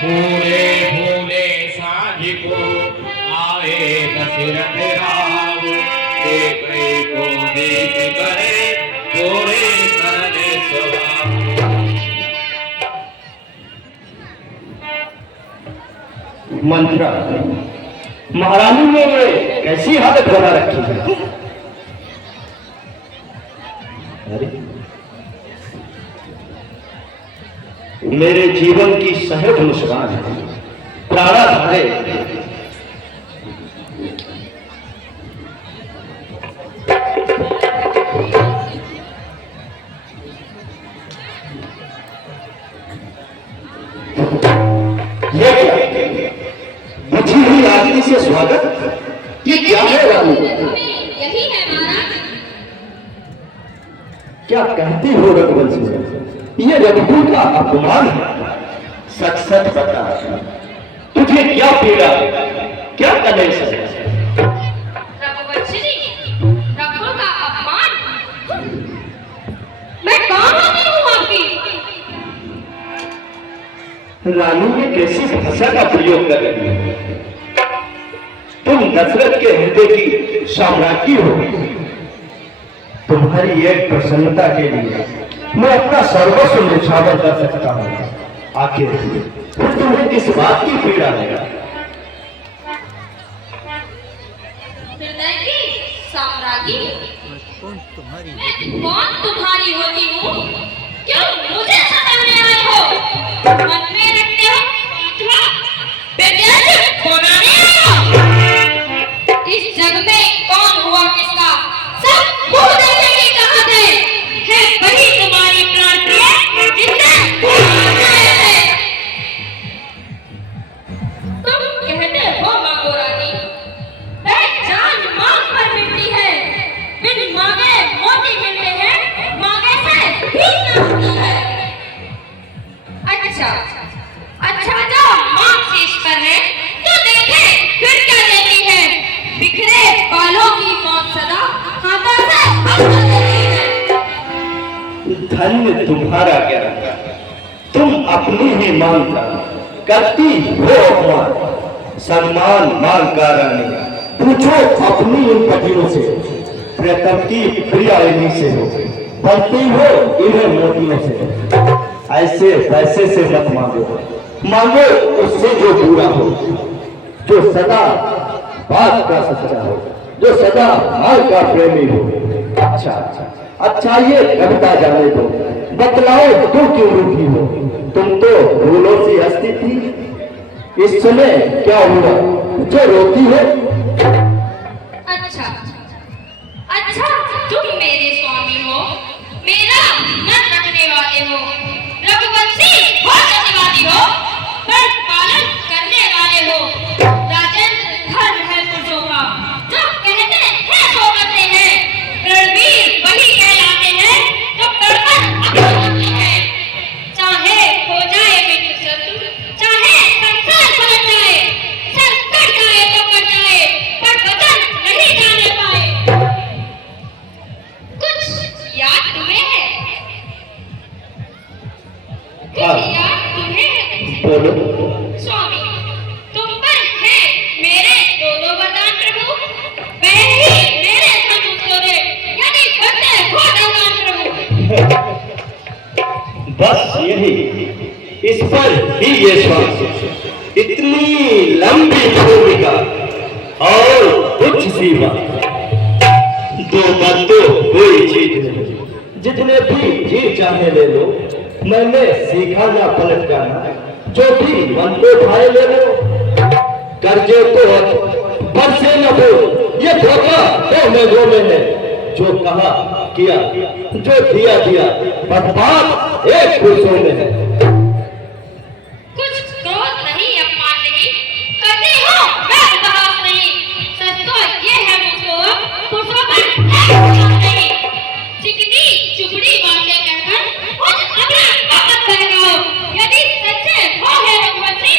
फूले फूले साँझ को आए दशरथ राम, एक को देख करे पूरे करने स्वभाव। मंत्रा, महारानी ने कैसी हालत बना रखी है? मेरे जीवन की सहज मुस्कान है, प्राणाधार है। मुझे ही आदमी से स्वागत, ये क्या है रानी? यही है महाराज। क्या कहती हो रघुवंशी? ये रघुकुल का अपमान है। सच सच बता, तुझे क्या पीड़ा है, क्या कलेश है? रघुवंशी जी, रघुकुल का अपमान? मैं कौन होती हूँ आपकी? रानी ने कैसी भाषा का प्रयोग कर रही है? तुम दशरथ के हृदय की साम्राज्ञी हो। तुम्हारी एक प्रसन्नता के लिए मैं अपना सर्वस्व न्यौछावर कर सकता हूँ। आखिर फिर तुम्हें किस बात की पीड़ा है? हृदय की साम्राज्ञी? मैं कौन तुम्हारी होती हूँ? क्यों मुझे सताने आए हो? मन में रखते हो अथवा बेज्ञान बनाने आए हो? इस जग में कौन हुआ किसका सब भूल देने की कहा है वही तुम्हारी प्राण प्रिय जिससे भूल गए थे। तुम कहते हो मांगो रानी, मैं जान मांग पर मिलती है। बिन मांगे मोती मिलते हैं, मांगे से भी न होती है। अच्छा अच्छा, जो मांग शीश पर है तो देखे फिर क्या देती है। बिखरे बालों की मौत सदा हाथों से अपना देती है। धन्य तुम्हारा ज्ञान, तुम अपनी ही मांग करती हो अपमान। सम्मान मांग का रानी, पूछो अपनी इन पतियों से, प्रियतम की प्रिया इन्हीं से हो, बनती हो इन्हें मोतियों से। ऐसे पैसे से मत मांगो, मांगो उससे जो पूरा हो, जो सदा बात का सच्चा हो, जो सदा माल का प्रेमी हो। अच्छा अच्छा अच्छा, ये कविता जाने दो, बतलाओ तू क्यों रूठी हो? तुम तो फूलों सी हंसती थी, इस समय क्या हुआ जो रोती है? अच्छा अच्छा, तुम मेरे स्वामी हो, मेरा मन रखने वाले हो, रघुवंशी हो सत्यवादी हो, धर्म पालन करने वाले हो। राजन धर्म है पुरुषों का, जो कहते हैं सो करते हैं। रणवीर वही कहलाते हैं जो कर्मठ अपने होते हैं। चाहे हो जाए मित्र शत्रु, चाहे संसार पलट जाए, सर कट जाए तो कट जाए, पर वचन नहीं जाने पाए। कुछ याद तुम्हें है? कुछ याद तुम्हें है? बोलो। स्वामी, तुम पर है मेरे दो वरदान प्रभु। मैं ही मेरे धन तोड़े यदि बनते हो दान प्रभु। बस यही, इस पर ही ये श्वास, इतनी लंबी भूमिका और कुछ सी बात। दो बात तो कोई चीज नहीं, जितने भी जी चाहे ले लो। मैंने सीखा ना पलट जाना, जो भी मन को भाए ले लो। कर्जे को बरसे न हो, ये धोखा दो मेघों में है। जो कहा किया, जो दिया दिया, पर बात एक पुरुषों में है। कुछ क्रोध नहीं, अपमान नहीं करती हो, मैं उपहास नहीं। सच तो ये है मुझको पुरुषों पर नहीं। चिकनी चुपड़ी बातें कहकर मुझ अपना वक्त बहकाओ। यदि सच्चे हो है रघुवंशी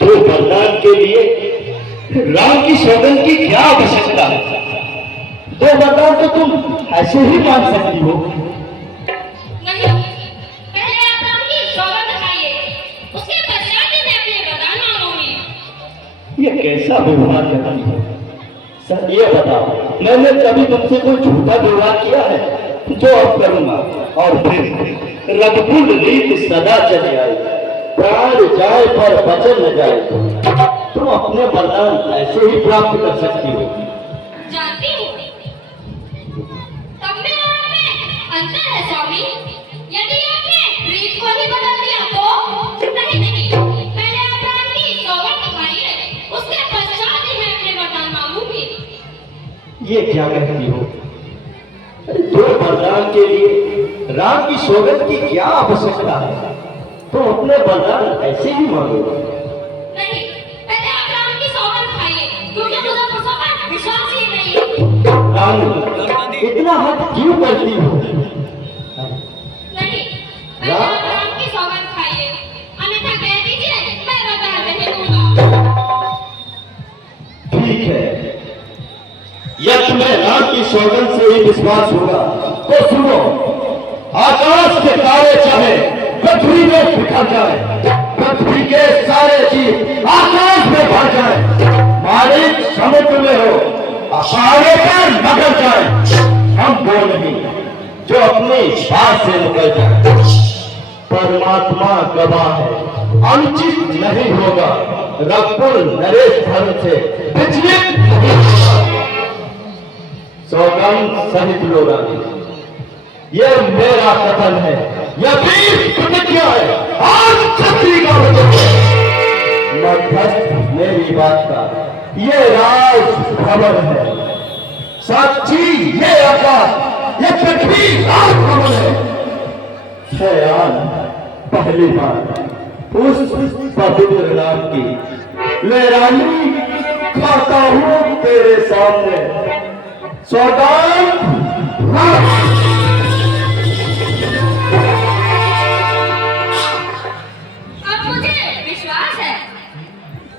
तो वरदान के लिए राम की सौगंध की क्या आवश्यकता है? दो वरदान तो तुम ऐसे ही मान सकती हो। कितना व्यवहार करती हो। सर ये बताओ, मैंने कभी तुमसे कोई झूठा व्यवहार किया है? जो अब करूंगा। और फिर रघुकुल रीत सदा चली आई, प्राण जाए पर वचन न जाए। तुम अपने वरदान ऐसे ही प्राप्त कर सकती हो। जानती हूँ, तब में और में अंतर है स्वामी। यदि आपने रीत को ही बदल दिया तो नहीं, पहले आप राम की सौगंध खाइए, उसके पश्चात ही मैं अपने वरदान मांगूंगी। ये क्या कहती हो? दो वरदान के लिए राम की सौगंध की क्या आवश्यकता है? तो अपने वरदान ऐसे ही मांगो। नहीं, पहले आप राम की सौगंध खाइए, क्योंकि मुझे पुरुषों पर विश्वास ही नहीं। राम, इतना हद क्यों करती हो? नहीं, पहले आप राम की सौगंध खाइए, अन्यथा कह दीजिए मैं वरदान नहीं दूंगा। ठीक है, यदि तुम्हें राम की सौगंध से ही विश्वास होगा तो सुनो। आकाश के तारे चाहे पृथ्वी में बिखर जाए, पृथ्वी के सारे जीव आकाश में भर जाए, मालिक समुद्र में हो, पहाड़ों पर नगर जाए, हम वो नहीं जो अपनी बात से निकल जाए। परमात्मा गवाह है, अनुचित नहीं होगा। रघुकुल नरेश धर्म से विचलित नहीं होगा। सौगंध सहित लो रानी, यह मेरा कथन है, यह वीर प्रतिज्ञा है। आज छत्री का वचन मध्यस्थ मेरी बात का, ये राज खबर है। साक्षी ये आकाश, ये पृथ्वी राज खबर है। आज पहली बार उस पवित्र नाम की ले रानी खाता हूं तेरे सामने। सौगंध अब मुझे विश्वास है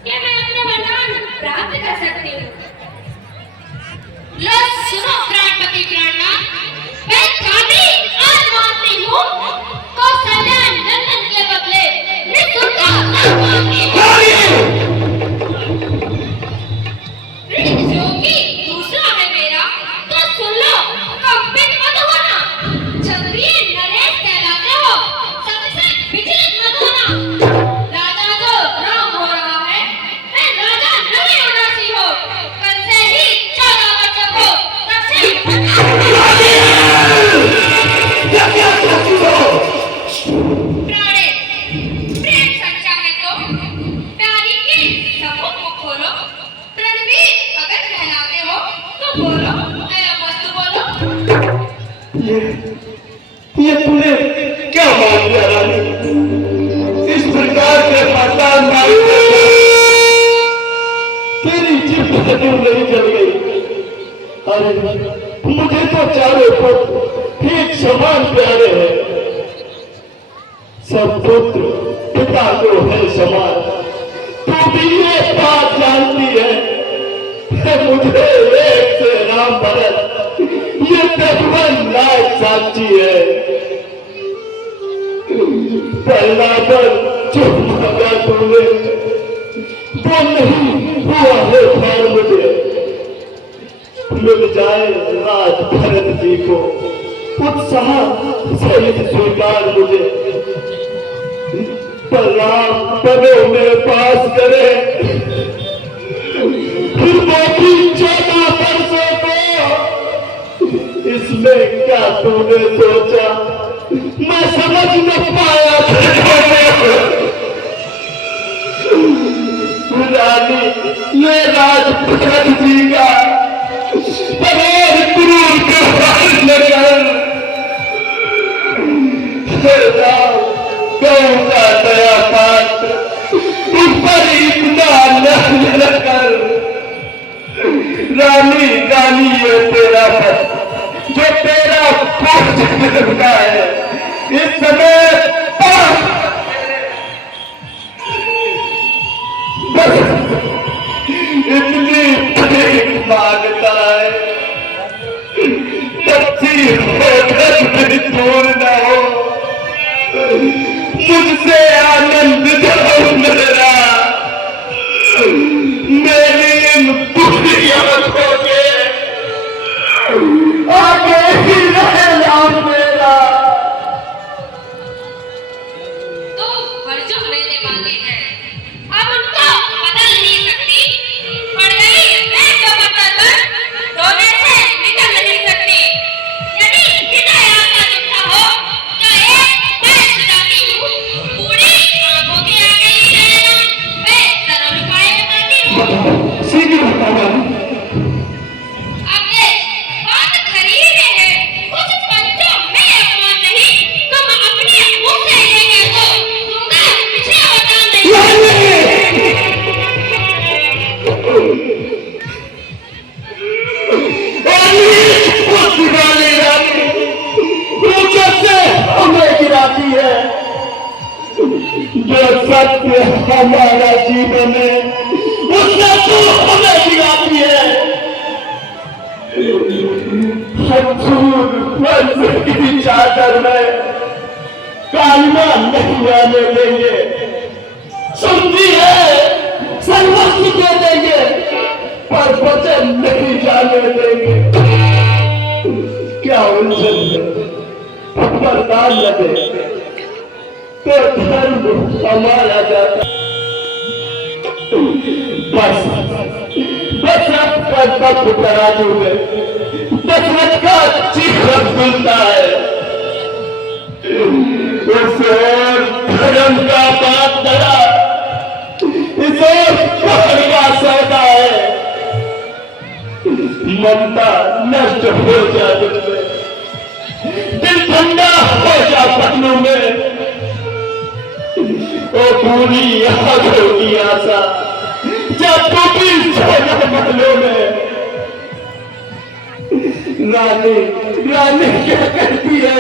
कि मैं अपने वरदान प्राप्त कर सकती हूँ। लो सुनो प्राणपति प्राणनाथ, मैं चाहती आज मानती हूँ कौशल्या नंदन के बदले मृत्यु का नाम मांगती हूँ। जोगी दूसरा है मेरा, तो सुन लो, कंपित मत होना। क्षत्रिय नरेश कहलाते हो, सबसे विचलित मत होना। राजा जो राम हो रहा है, मैं राजा नहीं होना सी हो। कल से ही 14 वर्ष को तब से प्राणे प्रेम सच्चा है तो प्यारी की सबको मुख खोलो। प्रणवीर अगर कहलाते हो तो बोलो, वस्तु बोलो। ये तूने क्या मान लिया रानी? इस प्रकार के वरदान मांगने तेरी जीभ क्यों नहीं जल गई? अरे मुझे तो चारों पुत्र एक समान प्यारे हैं। सब पुत्र पिता को है समान। तू भी ये बात जानती है, मुझे एक से राम भरत ये तत्वन लायक साक्षी है। पहला पर जो मांगा तूने वो नहीं हुआ है। खैर मुझे मिल जाए राज भरत जी को, उत्साह सहित स्वीकार मुझे। पर राम पदों में पास करे, फिर बाकी 14 वर्षों को इसमें क्या तूने सोचा? मैं समझ न पाया। रानी ये राज भरत जी का परार क्रूर व्यवहार लेकर गौ का दया पात्र उस पर इतना न कर। रानी रानी ये तेरा है जो तेरा पूछ है इस समय बस इतनी भीख मांगता है, बच्ची होकर भी दूर न हो। मुझसे आनंद दो मेरा, मेरी जो सत्य हमारा जीवन है उससे तू हमें दिखाती है। हजूर फर्ज की चादर में कालिमा नहीं आने देंगे। सुनती है सर्वस्व दे देंगे पर वचन नहीं जाने देंगे। क्या उलझन है वरदान न दे तो धर्म हमारा जाता। बस बस अब कर्तव्य तराजू में दशरथ का चीखन सुनता है। इस ओर धर्म का बात धरा, इस ओर कहर का सौदा है। ममता नष्ट हो जा दिल ठंडा हो जा पन्नों में। ओ पूरी आंखों की आशा जब टूटी सोना महलों में। रानी रानी क्या करती है?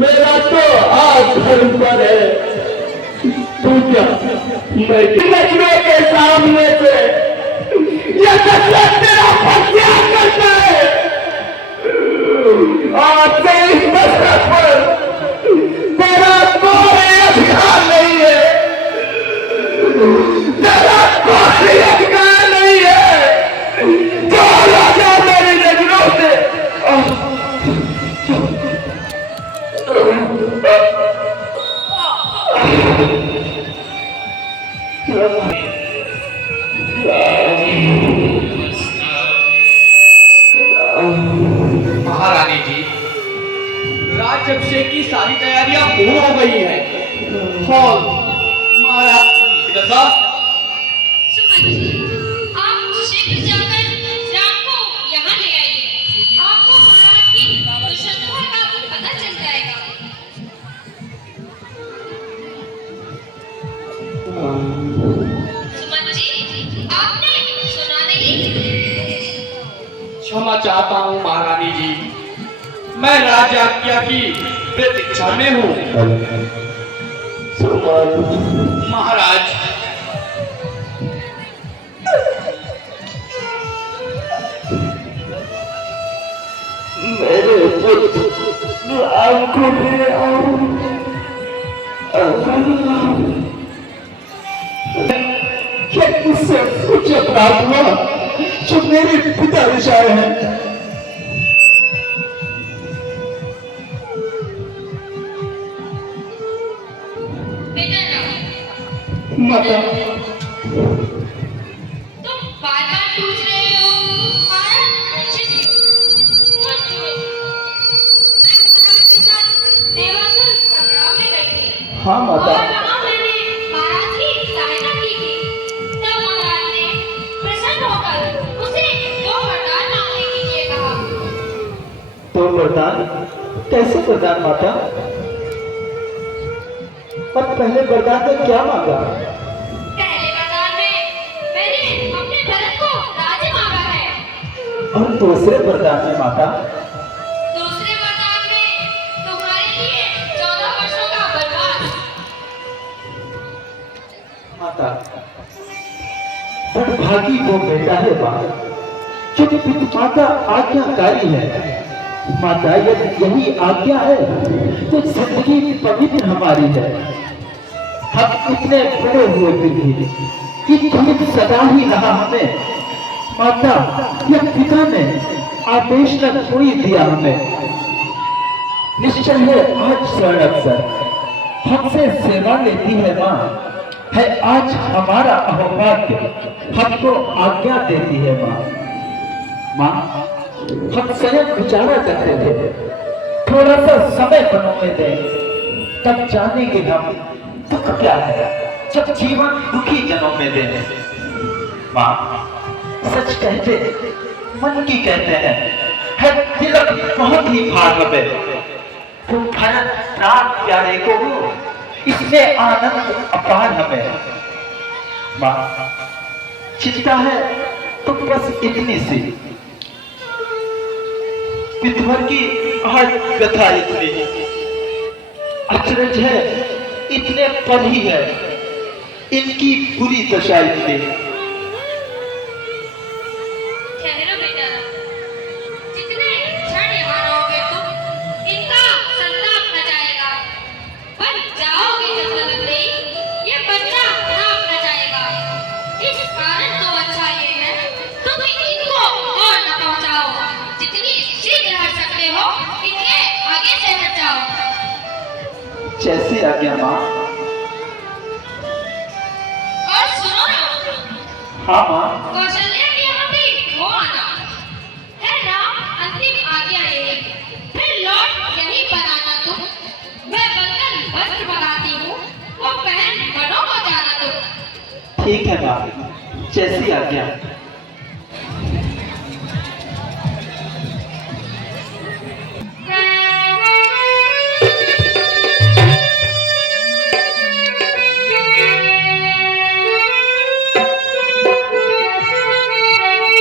मेरा तो हाथ धर्म पर है। तू क्या मैं नजरों के सामने से ये दशरथ तेरा हत्या करता है। आज से इस दशरथ पर तेरा कोई अधिकार नहीं है। तेरा कोई अधिकार नहीं है। जो राजा मेरी नजरों से महारानी जी, राजअभिषेक की सारी तैयारियां पूर्ण हो गई है। और महाराज सुमन जी, आप शीघ्र जाकर राम को यहाँ ले आइए। आपको महाराज की प्रसन्नता का पता चल जाएगा। सुमन जी, आपने सुना नहीं? क्षमा चाहता हूँ महारानी जी, मैं राज आज्ञा की प्रतीक्षा में हूँ। महाराज, मेरे पुत्र राम को ले आओ। क्या मुझसे कुछ अपराध हुआ जो मेरे पिता रिशाए हैं? बेटा राम, माता तुम बार-बार पूछ रहे हो, महाराज मूर्छित क्यों? तो सुनो, मैं महाराज के साथ देवासुर संग्राम में गई थी। हाँ माता। और वहाँ मैंने महाराज की सहायता की थी। तब महाराज ने प्रसन्न होकर उसे 2 वरदान मांगने के लिए कहा। तो वरदान कैसे वरदान माता? पर पहले वरदान ने क्या मांगा? पहले वरदान में मैंने अपने भरत को राज्य मांगा है। और दूसरे वरदान में माता? दूसरे वरदान में तुम्हारे लिए 14 वर्षों का वनवास। माता भागी वो बेटा है माँ जो पिता का आज्ञाकारी है। माता यदि यही आज्ञा है तो जिंदगी पवित्र हमारी है। हम इतने बड़े हुए भी कि दुख सदा ही रहा हमें। माता यह पिता ने आदेश न कोई दिया हमें। निश्चय है आज शरण अवसर हमसे सेवा लेती है माँ। है आज हमारा अहोभाग्य हमको आज्ञा देती है माँ। माँ हम स्वयं विचारा करते थे थोड़ा सा समय बनने दें तब जानेंगे हम दुख क्या है जब जीवन दुखी जनों में देने। माँ सच कहते मन की कहते हैं है तिलक बहुत ही भाग में। तुम भरत प्राण प्यारे को हो इसमें आनंद अपार हमें। माँ चिंता है तो बस इतनी सी पितवर की आज कथा इतनी। अचरज है इतने पल ही है, इनकी बुरी दशा इतने। ठहरो बेटा, जितने क्षण यहाँ रहोगे तुम, इनका संताप न जाएगा। बन जाओगे जब तलक नहीं, ये बच्चा नाप न जाएगा। इस कारण तो अच्छा ये है, तुम इनको और न पहुँचाओ। जितनी शीघ्र हट सकते हो, इनके आगे से हट जाओ। जैसी आज्ञा माँ। और सुनो ना, हाँ माँ। कौशल्या की यहाँ भी हो आना है राम, अंतिम आज्ञा यही। फिर लौट यहीं पर आना तुम। मैं बनकर वस्त्र मंगाती हूँ, वो पहन बनो को जाना तुम। ठीक है माँ, जैसी आज्ञा।